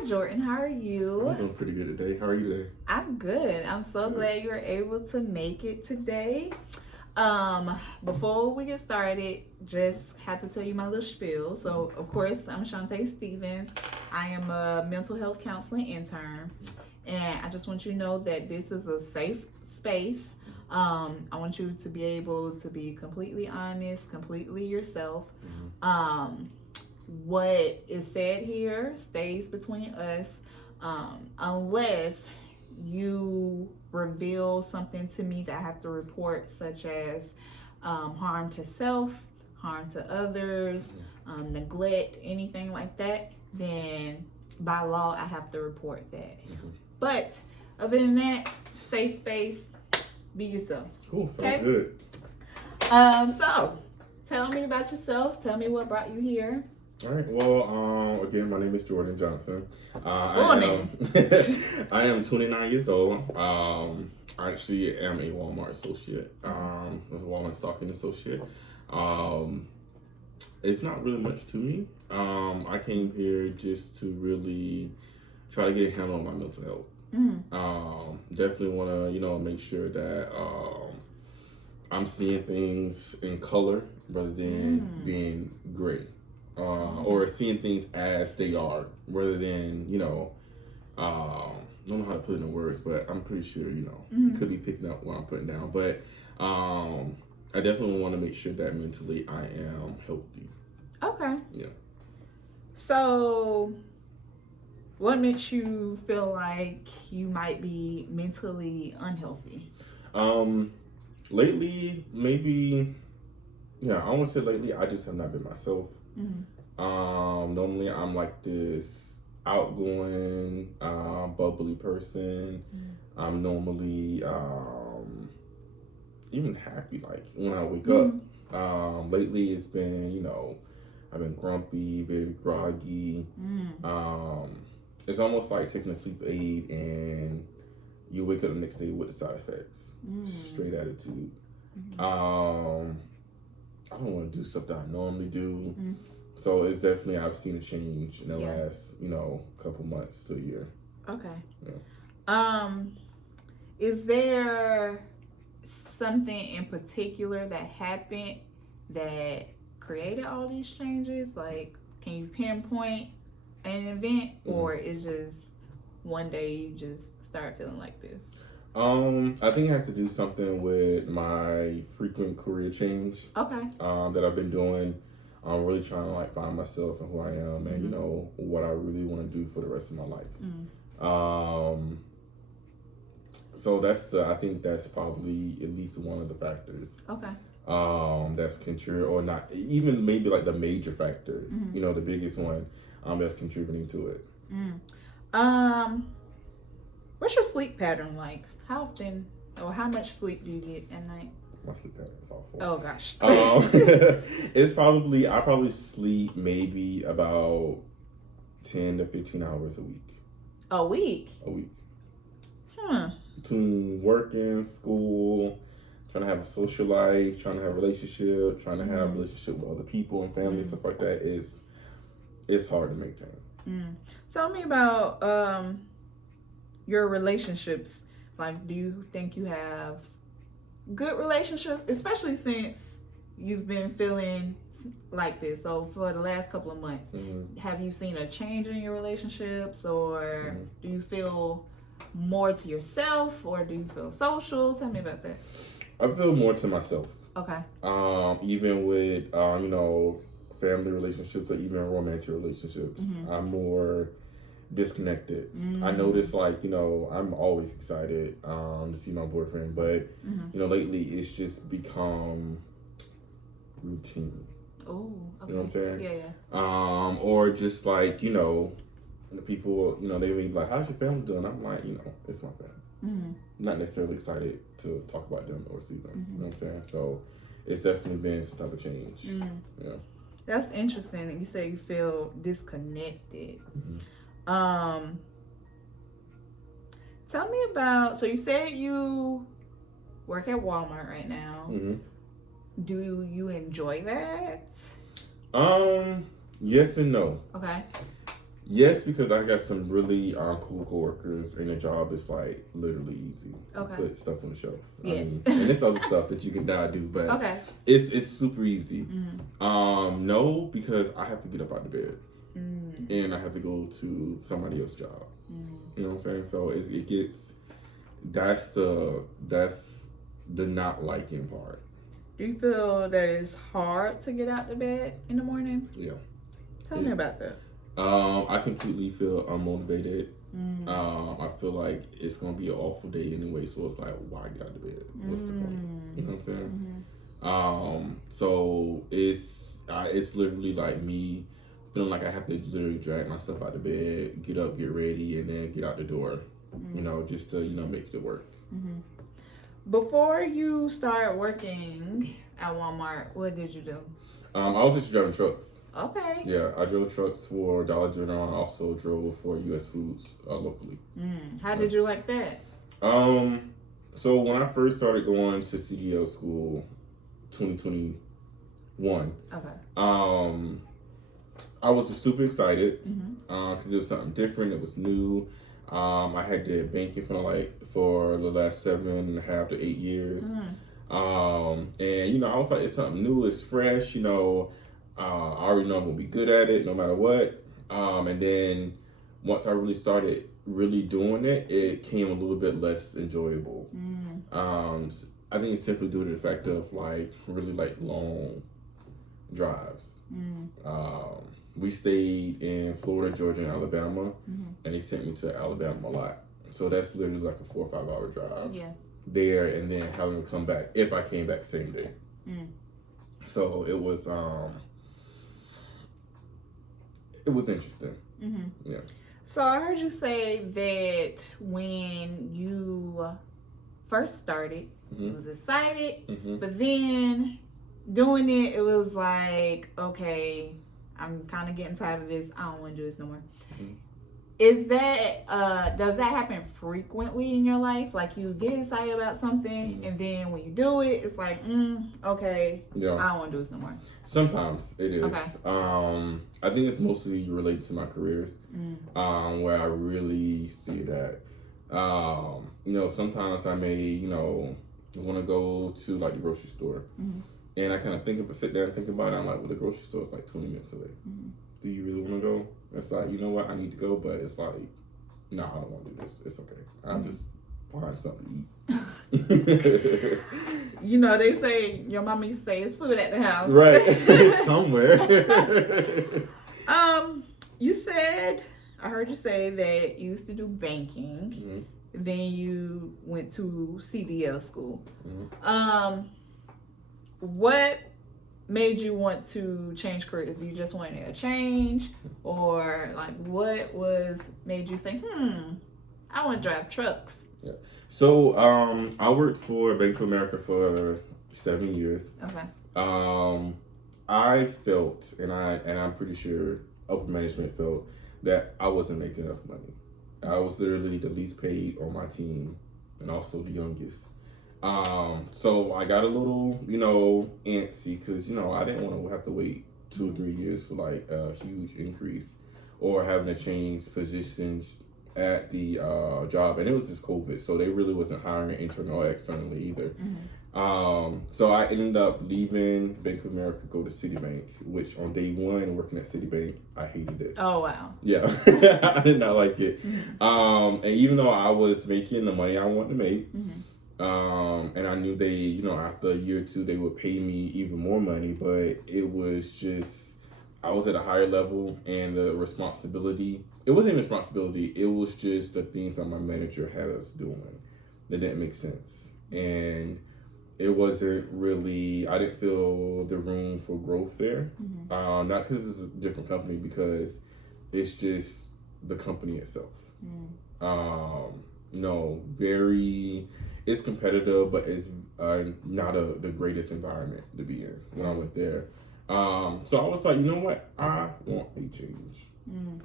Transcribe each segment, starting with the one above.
Hi, Jordan. How are I'm you? doing pretty good today. How are you today? I'm good. I'm so Good. glad you were able to make it today. Before we get started, just have to tell you my little spiel. So, of course, I'm Shantae Stevens. I am a mental health counseling intern, and I just want you to know that this is a safe space. I want you to be able to be completely honest, completely yourself. Um, what is said here stays between us, unless you reveal something to me that I have to report, such as harm to self, harm to others, neglect, anything like that, then by law I have to report that. But other than that, safe space, be yourself. Cool. Sounds Okay? good. So tell me about yourself. Tell me what brought you here. All right. Well, again, my name is Jordan Johnson. Full name. I am 29 years old. I actually am a Walmart associate. A Walmart stocking associate. It's not really much to me. I came here just to really try to get a handle on my mental health. Definitely want to, make sure that I'm seeing things in color rather than being gray, or seeing things as they are rather than, I don't know how to put it in words, but I'm pretty sure, you could be picking up what I'm putting down. But I definitely want to make sure that mentally I am healthy. Okay. Yeah. So, what makes you feel like you might be mentally unhealthy? Lately, maybe, yeah, I want to say lately, I just have not been myself. Normally I'm like this outgoing, bubbly person. I'm normally, even happy, like when I wake up. Lately it's been, I've been grumpy, very groggy. It's almost like taking a sleep aid and you wake up the next day with the side effects. Straight attitude. I don't want to do stuff that I normally do. So it's definitely, I've seen a change in the last, couple months to a year. Okay. Yeah. Is there something in particular that happened that created all these changes? Like, can you pinpoint an event, or is just one day you just start feeling like this? I think it has to do something with my frequent career change. Okay. That I've been doing. I'm really trying to find myself and who I am, and what I really want to do for the rest of my life. So I think that's probably at least one of the factors. Okay. That's contributing, or not even maybe like the major factor. The biggest one. That's contributing to it. What's your sleep pattern like? How often or how much sleep do you get at night? My sleep pattern is awful. Oh gosh. I probably sleep maybe about 10 to 15 hours a week. A week? A week. Huh. Between working, school, trying to have a social life, trying to have a relationship, trying to have a relationship with other people and family, stuff like that, it's hard to maintain. Tell me about your relationships. Like, do you think you have good relationships, especially since you've been feeling like this? So for the last couple of months, have you seen a change in your relationships, or do you feel more to yourself, or do you feel social? Tell me about that. I feel more to myself. Okay. Even with family relationships or even romantic relationships, I'm more disconnected. I notice I'm always excited to see my boyfriend, but lately it's just become routine. Oh, okay. You know what I'm saying? Yeah. Or just the people, they may be like, how's your family doing? I'm like, it's my family. Not necessarily excited to talk about them or see them. You know what I'm saying? So it's definitely been some type of change. Yeah. That's interesting that you say you feel disconnected. Tell me about, so you said you work at Walmart right now. Do you enjoy that? Yes and no. Okay. Yes, because I got some really cool coworkers, and the job is like literally easy. Okay. Put stuff on the shelf. Yes. And there's other stuff that you can not do, but Okay. it's super easy. Mm-hmm. No, because I have to get up out of bed, and I have to go to somebody else's job. You know what I'm saying? So it gets that's the not liking part. Do you feel that it's hard to get out of bed in the morning? Yeah. Tell me about that. I completely feel unmotivated. I feel like it's gonna be an awful day anyway, so it's like, why get out of bed? What's the point? You know what I'm saying? So it's literally like me feeling like I have to literally drag myself out of bed, get up, get ready, and then get out the door. You know, just to make it work. Before you started working at Walmart, what did you do? I was just driving trucks. Okay. Yeah, I drove trucks for Dollar General. I also drove for U.S. Foods locally. How did you like that? So when I first started going to CDL school, 2021. Okay. I was super excited because it was something different. It was new. I had did banking for the last 7.5 to 8 years. And I was like, it's something new, it's fresh, I already know I'm gonna be good at it no matter what. And then once I really started doing it, it came a little bit less enjoyable. I think it's simply due to the fact of really long drives. We stayed in Florida, Georgia, and Alabama, and they sent me to Alabama a lot. So that's literally like a 4 or 5 hour drive. Yeah. There, and then having to come back if I came back same day. So it was interesting. Yeah. So I heard you say that when you first started, you was excited, but then doing it, it was like, okay, I'm kind of getting tired of this. I don't want to do this no more. Is that does that happen frequently in your life? Like you get excited about something, and then when you do it, it's like, okay, yeah, I don't want to do this no more. Sometimes it is. Okay. I think it's mostly related to my careers, where I really see that. Sometimes I may, want to go to like the grocery store, and I kind of sit there and think about it. I'm like, well, the grocery store is like 20 minutes away. Do you really want to go? It's like, you know what, I need to go, but it's like, no, I don't want to do this. It's okay. I'll just find something to eat. They say, your mama used to say, it's food at the house. Right. Somewhere. I heard you say that you used to do banking. Then you went to CDL school. What made you want to change careers? You just wanted a change, or like what made you say, I want to drive trucks? Yeah. So I worked for Bank of America for 7 years. Okay. I felt, and I'm pretty sure upper management felt, that I wasn't making enough money. I was literally the least paid on my team, and also the youngest. So I got a little, antsy because, I didn't want to have to wait 2 or 3 years for like a huge increase or having to change positions at the job. And it was just COVID, so they really wasn't hiring internal or externally either. So I ended up leaving Bank of America, go to Citibank, which on day one working at Citibank, I hated it. Oh, wow. Yeah, I did not like it. And even though I was making the money I wanted to make, and I knew they, after a year or two, they would pay me even more money, but it was just, I was at a higher level, and the responsibility, it wasn't responsibility, it was just the things that my manager had us doing that didn't make sense. And it wasn't really, I didn't feel the room for growth there. Not because it's a different company, because it's just the company itself. It's competitive, but it's not the greatest environment to be in when I went there. So I was like, you know what? I want a change.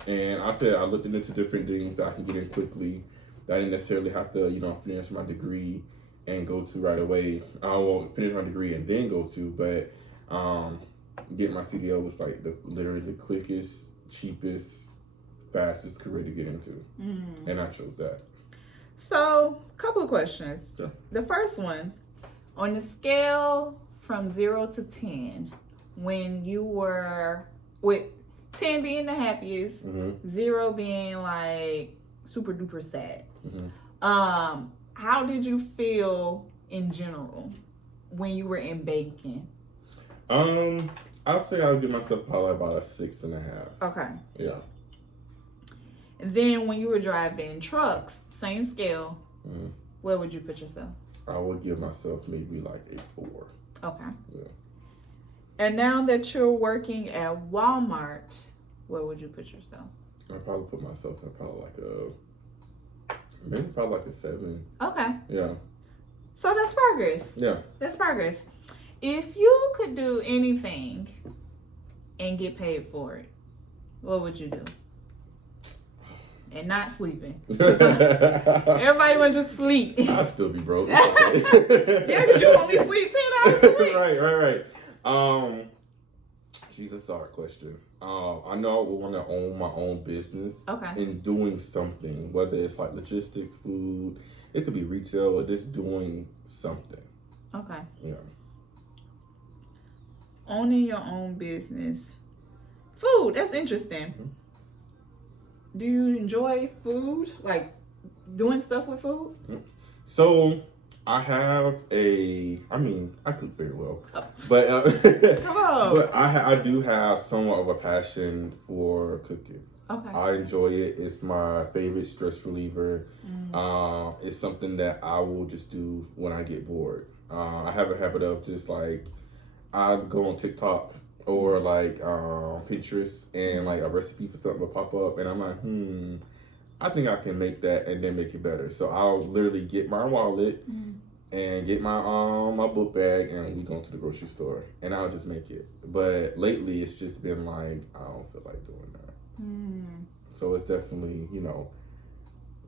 And I said, I looked into different things that I can get in quickly, that I didn't necessarily have to, finish my degree and go to right away. I won't finish my degree and then go to, but getting my CDL was like literally the quickest, cheapest, fastest career to get into, and I chose that. So, couple of questions. Sure. The first one, on the scale from 0 to 10, when you were with 10 being the happiest, 0 being like super duper sad. How did you feel in general when you were in baking? I'll say I'll give myself probably about a 6.5. Okay. Yeah. And then when you were driving trucks, same scale, where would you put yourself? I would give myself maybe like a 4. Okay. Yeah. And now that you're working at Walmart, where would you put yourself? I'd probably put myself in probably like a 7. Okay. Yeah. So that's progress. Yeah. That's progress. If you could do anything and get paid for it, what would you do? And not sleeping. Everybody want to just sleep. I'll still be broke. Yeah, because you only sleep 10 hours a week. Right. Jesus, that's a hard question. I know I would want to own my own business. Okay. In doing something, whether it's like logistics, food, it could be retail, or just doing something. Okay. Yeah. Owning your own business. Food, that's interesting. Do you enjoy food? Like doing stuff with food? So I have I cook very well, but Come on. but I do have somewhat of a passion for cooking. Okay. I enjoy it. It's my favorite stress reliever. It's something that I will just do when I get bored. I have a habit of just like, I go on TikTok or like Pinterest, and like a recipe for something will pop up, and I'm like, I think I can make that and then make it better. So I'll literally get my wallet and get my my book bag, and we go to the grocery store, and I'll just make it. But lately, it's just been like, I don't feel like doing that. So it's definitely,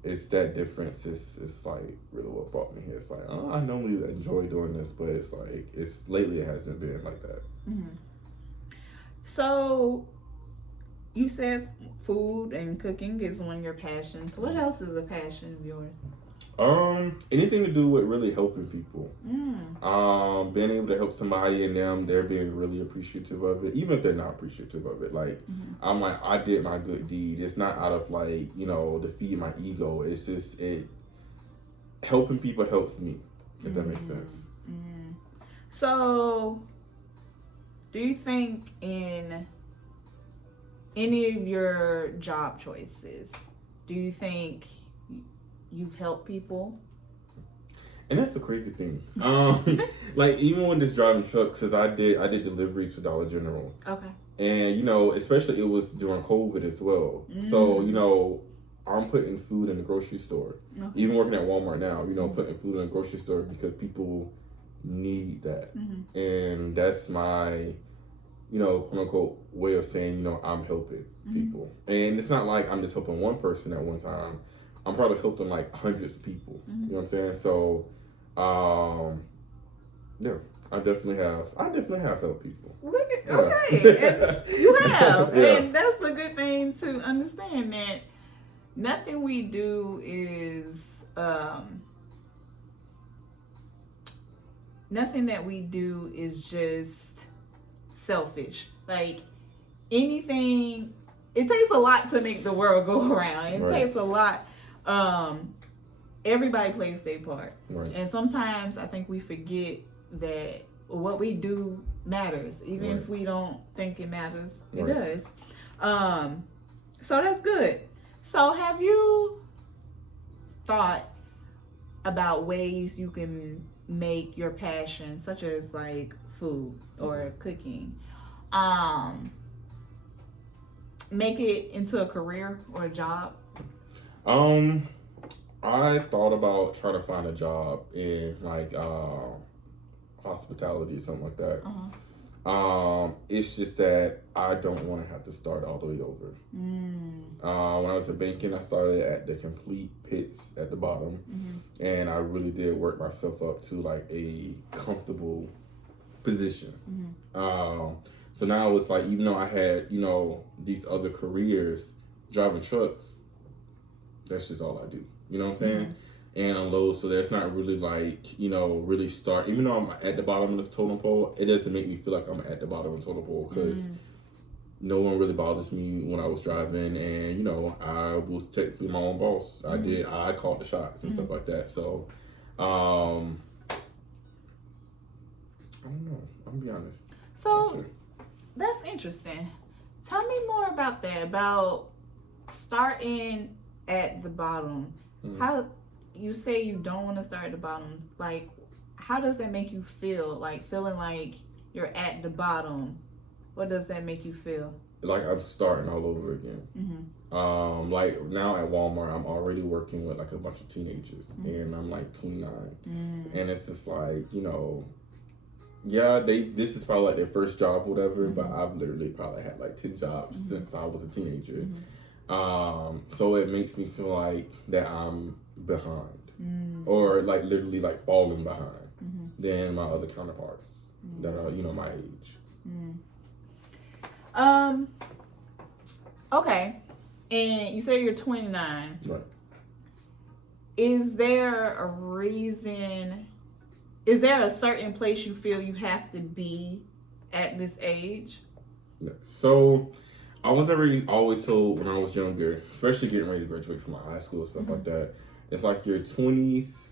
it's that difference. It's like really what brought me here. It's like, I normally enjoy doing this, but it's like lately it hasn't been like that. So you said food and cooking is one of your passions. What else is a passion of yours? Anything to do with really helping people. Being able to help somebody and they're being really appreciative of it, even if they're not appreciative of it. Like, I'm like, I did my good deed. It's not out of like, to feed my ego. It's just, helping people helps me, if that makes sense. So, do you think in any of your job choices, do you think you've helped people? And that's the crazy thing. Like even with this driving trucks, because I did deliveries for Dollar General. Okay. And especially it was during COVID as well. So I'm putting food in the grocery store. Okay. Even working at Walmart now, putting food in the grocery store because people need that. And that's my, quote unquote way of saying, I'm helping people. And it's not like I'm just helping one person at one time. I'm probably helping like hundreds of people. You know what I'm saying? So, yeah, I definitely have helped people. Okay, and you have, Yeah. and that's a good thing to understand that nothing we do is nothing that we do is just selfish. Like anything, it takes a lot to make the world go around. It takes a lot. Everybody plays their part, and sometimes I think we forget that what we do matters, even if we don't think it matters. It does. So that's good. So have you thought about ways you can make your passion, such as like food or cooking, make it into a career or a job? I thought about trying to find a job in like hospitality or something like that. It's just that I don't want to have to start all the way over. When I was in banking, I started at the complete pits at the bottom, and I really did work myself up to like a comfortable position. So now it's like, even though I had these other careers, driving trucks, that's just all I do. You know what I'm saying? And unload, so that's not really like, you know, really start. Even though I'm at the bottom of the totem pole, it doesn't make me feel like I'm at the bottom of the totem pole because no one really bothers me when I was driving, and you know, I was technically my own boss. I called the shots and stuff like that. So, I don't know. I'm gonna be honest. So that's interesting. Tell me more about that. About starting at the bottom. How you say you don't want to start at the bottom? Like, how does that make you feel? Like feeling like you're at the bottom. What does that make you feel? Like I'm starting all over again. Like now at Walmart, I'm already working with like a bunch of teenagers, and I'm like 29, and it's just like, you know, yeah, this is probably like their first job, or whatever. But I've literally probably had like 10 jobs since I was a teenager. So it makes me feel like that I'm behind, or like literally like falling behind than my other counterparts that are, you know, my age. Okay. And you say you're 29. Right. Is there a reason? Is there a certain place you feel you have to be at this age? Yeah. So I was always told when I was younger, especially getting ready to graduate from high school and stuff like that, it's like your 20s,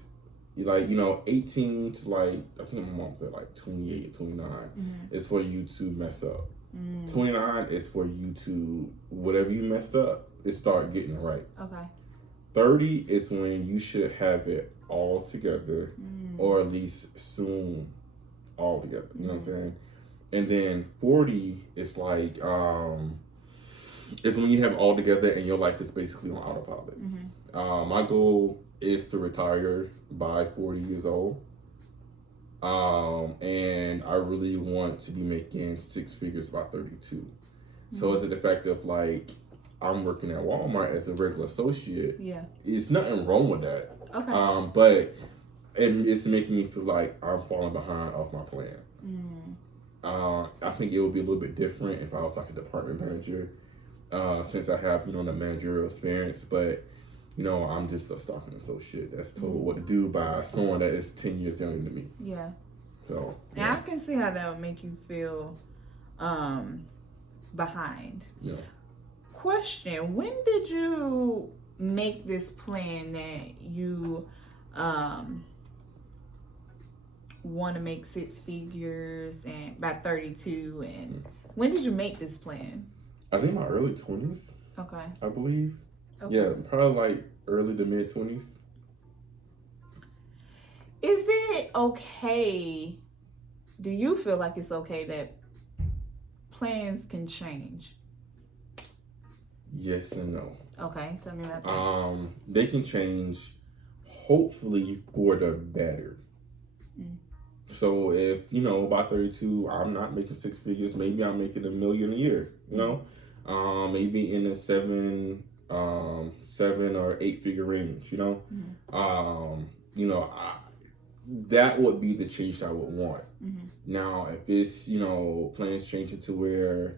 like, you know, 18 to like, I think my mom said like 28, 29 is for you to mess up. 29 is for you to, whatever you messed up, start getting it right. Okay. 30 is when you should have it all together, or at least soon all together. You know what I'm saying? And then 40 is like, it's when you have it all together and your life is basically on autopilot. My goal is to retire by 40 years old. And I really want to be making 6 figures by 32. So it's the fact of like, I'm working at Walmart as a regular associate. Yeah. It's nothing wrong with that. Okay. But it's making me feel like I'm falling behind off my plan. I think it would be a little bit different if I was like a department manager, since I have, you know, the managerial experience. But, you know, I'm just a stalking associate that's told what to do by someone that is 10 years younger than me. Yeah. So now I can see how that would make you feel behind. Yeah. Question: when did you make this plan that you want to make 6 figures and by 32? And when did you make this plan? I think my early 20s. Okay. I believe. Okay. Yeah, probably like early to mid 20s. Is it okay? Do you feel like it's okay that plans can change? Yes and no. Okay, tell me about that. They can change, hopefully for the better. So if, you know, by 32, I'm not making 6 figures, maybe I'm making $1 million a year. You know, maybe in the 7 or 8 figure range. You know, you know, that would be the change I would want. Now, if it's, you know, plans changing to where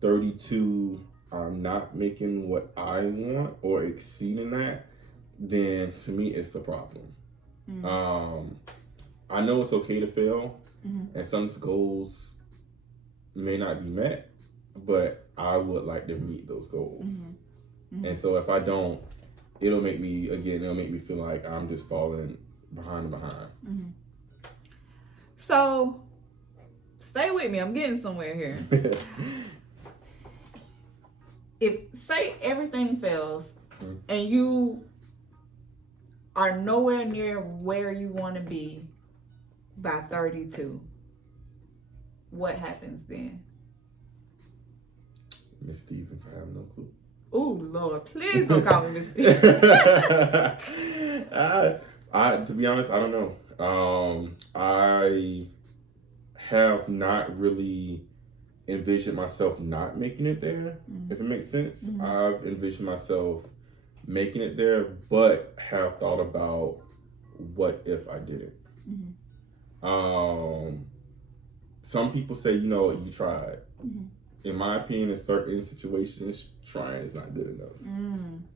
32, I'm not making what I want or exceeding that, then to me it's a problem. I know it's okay to fail, and some goals may not be met, but I would like to meet those goals. And so if I don't, it'll make me feel like I'm just falling behind. So, stay with me. I'm getting somewhere here. If, say, everything fails and you are nowhere near where you want to be by 32, what happens then? Miss Stevens, I have no clue. Oh, Lord, please don't call me Miss Stevens. To be honest, I don't know. I have not really envisioned myself not making it there, if it makes sense. I've envisioned myself making it there, but have thought about what if I didn't. Some people say, you know, you tried. in my opinion, in certain situations, trying is not good enough.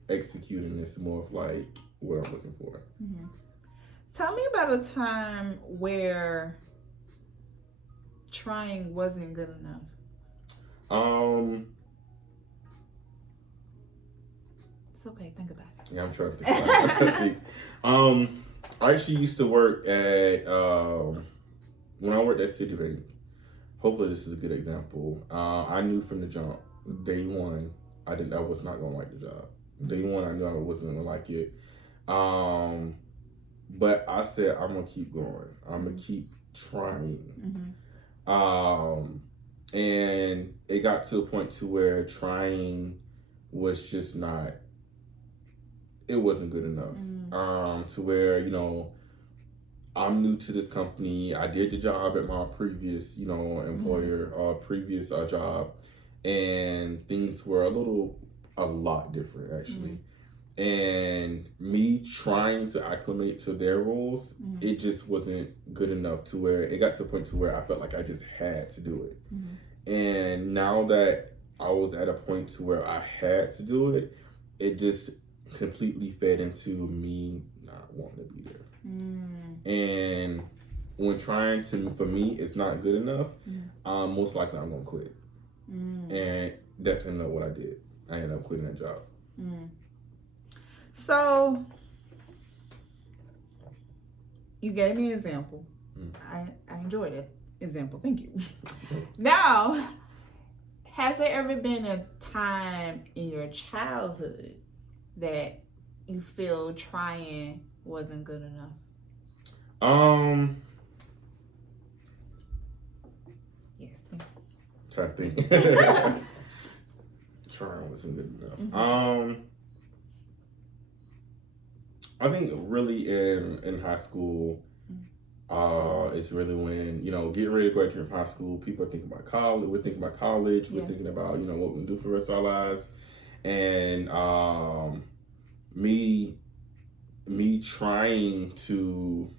Executing is more of like what I'm looking for. Tell me about a time where trying wasn't good enough. It's okay, think about it. Yeah, I'm trying to think about it. I actually used to work at when I worked at Citibank. Hopefully this is a good example. I knew from the jump, day one, I was not gonna like the job. Day one, I knew I wasn't gonna like it. But I said I'm gonna keep going. I'm gonna keep trying. And it got to a point to where trying was just not. It wasn't good enough. To where, you know, I'm new to this company. I did the job at my previous, you know, employer, previous job, and things were a lot different actually. And me trying to acclimate to their rules, it just wasn't good enough to where it got to a point to where I felt like I just had to do it. And now that I was at a point to where I had to do it, it just completely fed into me not wanting to be there. And when trying to, for me, it's not good enough, most likely I'm gonna quit. And that's ended up what I did. I ended up quitting that job. So you gave me an example. I enjoyed it. Example, thank you. Now, has there ever been a time in your childhood that you feel trying wasn't good enough? Yes. I think trying wasn't good enough. I think really in high school, it's really when, you know, getting ready to graduate from high school, people are thinking about college. We're thinking about college. We're thinking about, you know, what we can do for the rest of our lives. And me trying to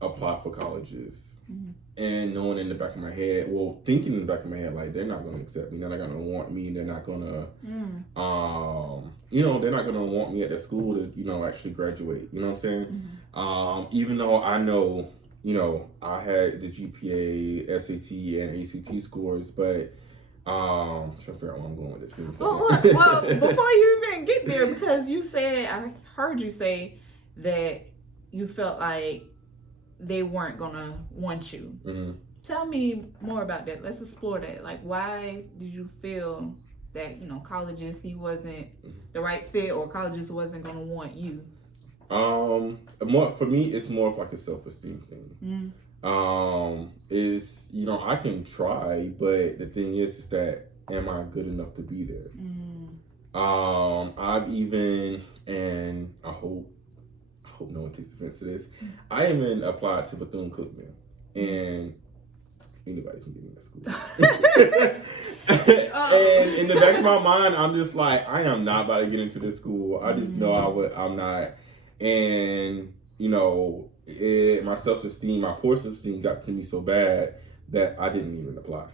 apply for colleges and knowing in the back of my head, well, thinking in the back of my head, like, they're not going to accept me. They're not going to want me. They're not going to, you know, they're not going to want me at their school to, you know, actually graduate. You know what I'm saying? Even though I know, you know, I had the GPA, SAT, and ACT scores, but I'm trying to figure out where I'm going with this. Well, before you even get there, because you said, I heard you say that you felt like they weren't gonna want you. Tell me more about that. Let's explore that. Like, why did you feel that, you know, colleges, he wasn't the right fit, or colleges wasn't gonna want you? More for me, it's more of like a self-esteem thing. Is, you know, I can try, but the thing is that am I good enough to be there? I've even, and I hope no one takes offense to this, I even applied to Bethune-Cookman, and anybody can get me to school. And in the back of my mind, I'm just like, I am not about to get into this school. I just know I'm not. And, you know, my self-esteem, my poor self-esteem got to me so bad that I didn't even apply.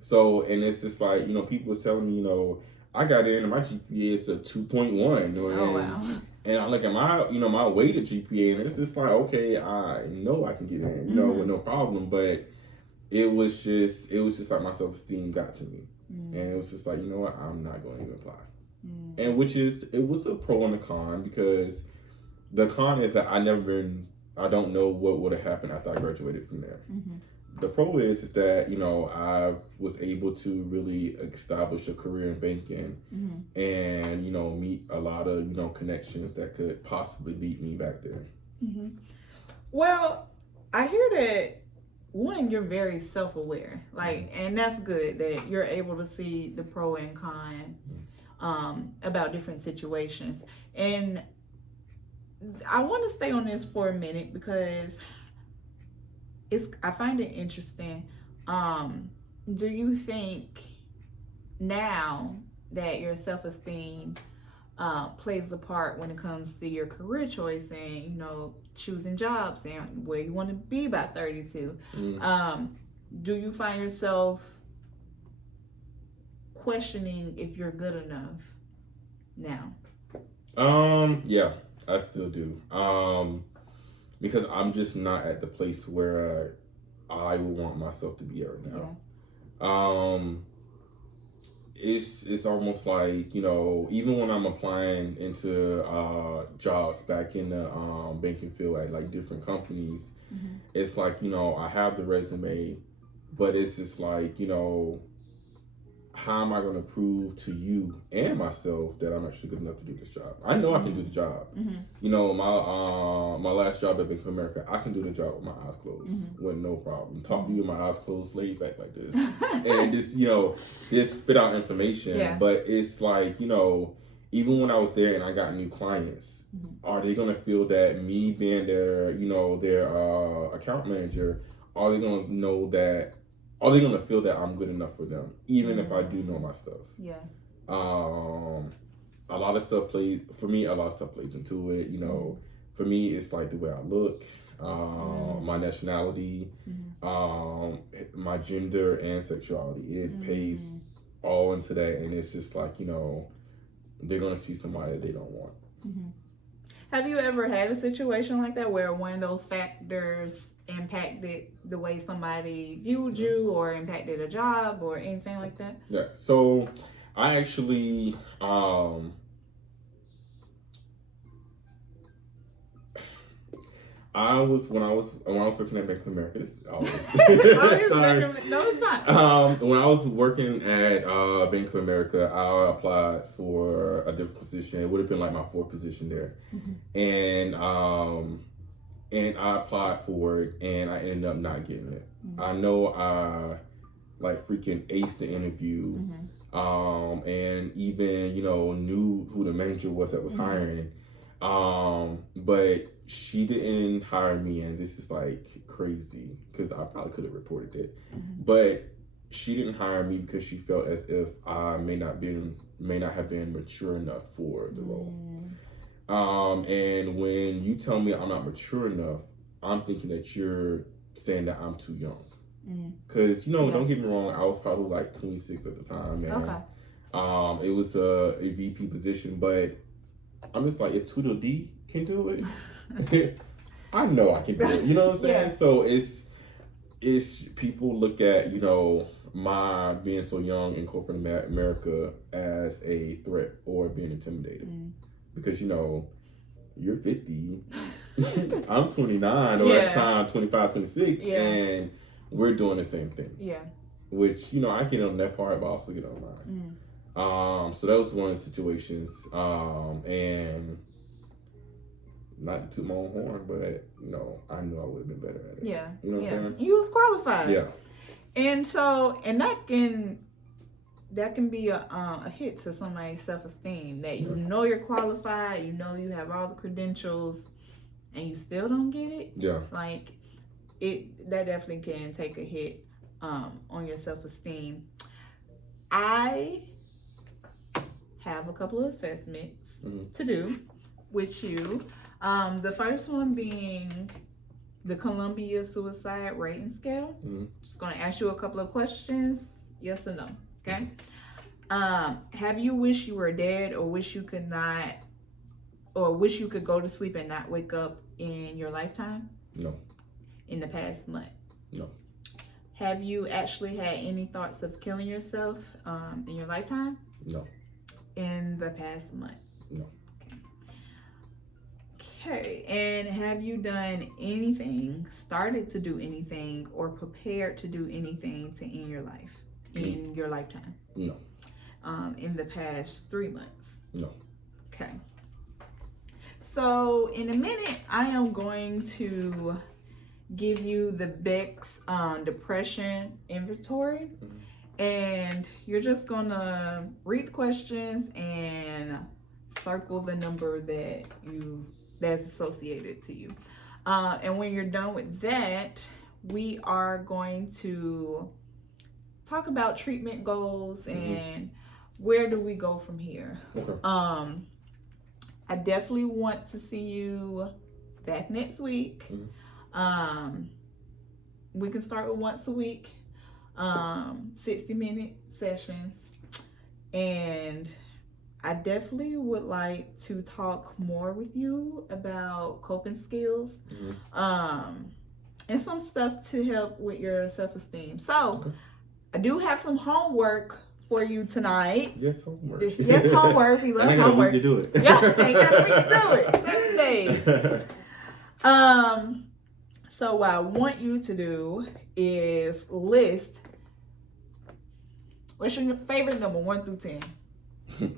So, and it's just like, you know, people was telling me, you know, I got in and my GPA is a 2.1. And I look at my, you know, my weighted GPA, and it's just like, okay, I know I can get in, you know, with no problem. But it was just like my self-esteem got to me. And it was just like, you know what, I'm not going to even apply. And it was a pro and a con, because the con is that I don't know what would have happened after I graduated from there. The pro is that, you know, I was able to really establish a career in banking and, you know, meet a lot of, you know, connections that could possibly lead me back there. Well, I hear that, one, you're very self-aware, like, and that's good that you're able to see the pro and con about different situations. And I want to stay on this for a minute because I find it interesting. Do you think now that your self-esteem plays a part when it comes to your career choice and, you know, choosing jobs and where you want to be by 32? Do you find yourself questioning if you're good enough now? Yeah, I still do. Because I'm just not at the place where I would want myself to be right now. Yeah. It's almost like, you know, even when I'm applying into jobs back in the banking field at like different companies, Mm-hmm. it's like, you know, I have the resume, but it's just like, you know, how am I going to prove to you and myself that I'm actually good enough to do this job? I know I can do the job. Mm-hmm. You know, my last job at Bank of America, I can do the job with my eyes closed, with no problem. Talk to you with my eyes closed, laid back like this, and this, you know, this spit out information. Yeah. But it's like, you know, even when I was there and I got new clients, are they gonna feel that me being their, you know, their account manager, are they gonna know that? Are they gonna feel that I'm good enough for them, even if I do know my stuff? Yeah. A lot of stuff plays for me. A lot of stuff plays into it. You know, for me, it's like the way I look, my nationality, my gender and sexuality. It pays all into that, and it's just like, you know, they're gonna see somebody that they don't want. Have you ever had a situation like that where one of those factors impacted the way somebody viewed you or impacted a job or anything like that? Yeah. So I actually when I was working at Bank of America. Sorry. No, it's fine. When I was working at Bank of America, I applied for a different position. It would have been like my fourth position there, and I applied for it, and I ended up not getting it. I know I like freaking aced the interview, and even, you know, knew who the manager was that was hiring, but she didn't hire me, and this is like crazy because I probably could have reported it, but she didn't hire me because she felt as if I may not have been mature enough for the role. And when you tell me I'm not mature enough, I'm thinking that you're saying that I'm too young. Because, you know, don't get me wrong, I was probably like 26 at the time, and it was a VP position, but I'm just like, if Tweedledee can do it, I know I can do it. You know what I'm saying? So it's people look at, you know, my being so young in corporate America as a threat or being intimidated. Because, you know, you're 50, I'm 29, or at the time 25, 26, and we're doing the same thing. Which, you know, I get on that part, but I also get on mine. So that was one of the situations, and not to toot my own horn, but, you know, I knew I would have been better at it. You know what I'm saying? You was qualified. And that can be a hit to somebody's self-esteem, that you know you're qualified, you know you have all the credentials, and you still don't get it. Like, that definitely can take a hit on your self-esteem. I have a couple of assessments to do with you. The first one being the Columbia Suicide Rating Scale. Just going to ask you a couple of questions, yes or no. Okay. Have you wished you were dead, or wish you could go to sleep and not wake up in your lifetime? No. In the past month? No. Have you actually had any thoughts of killing yourself in your lifetime? No. In the past month? No. Okay. And have you done anything, started to do anything, or prepared to do anything to end your life in your lifetime? No. In the past 3 months? No. Okay. So in a minute, I am going to give you the Beck's depression inventory, and you're just gonna read the questions and circle the number that's associated to you. And when you're done with that, we are going to talk about treatment goals and where do we go from here. I definitely want to see you back next week. We can start with once a week, 60-minute sessions. And I definitely would like to talk more with you about coping skills, and some stuff to help with your self-esteem. So, I do have some homework for you tonight. Yes, homework. Yes, homework. We love I got homework. a week to do it. Yeah, ain't got a week to do it. 7 days. So what I want you to do is list what's your favorite number 1 through 10.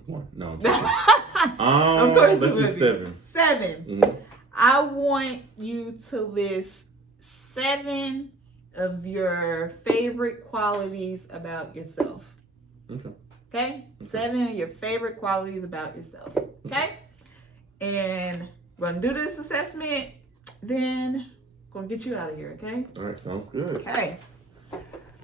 1. No. Of course, let's do 7. 7. Mm-hmm. I want you to list 7 of your favorite qualities about yourself. Okay? 7 of your favorite qualities about yourself. Okay? And we're gonna do this assessment, then gonna get you out of here. Okay? All right, sounds good. Okay.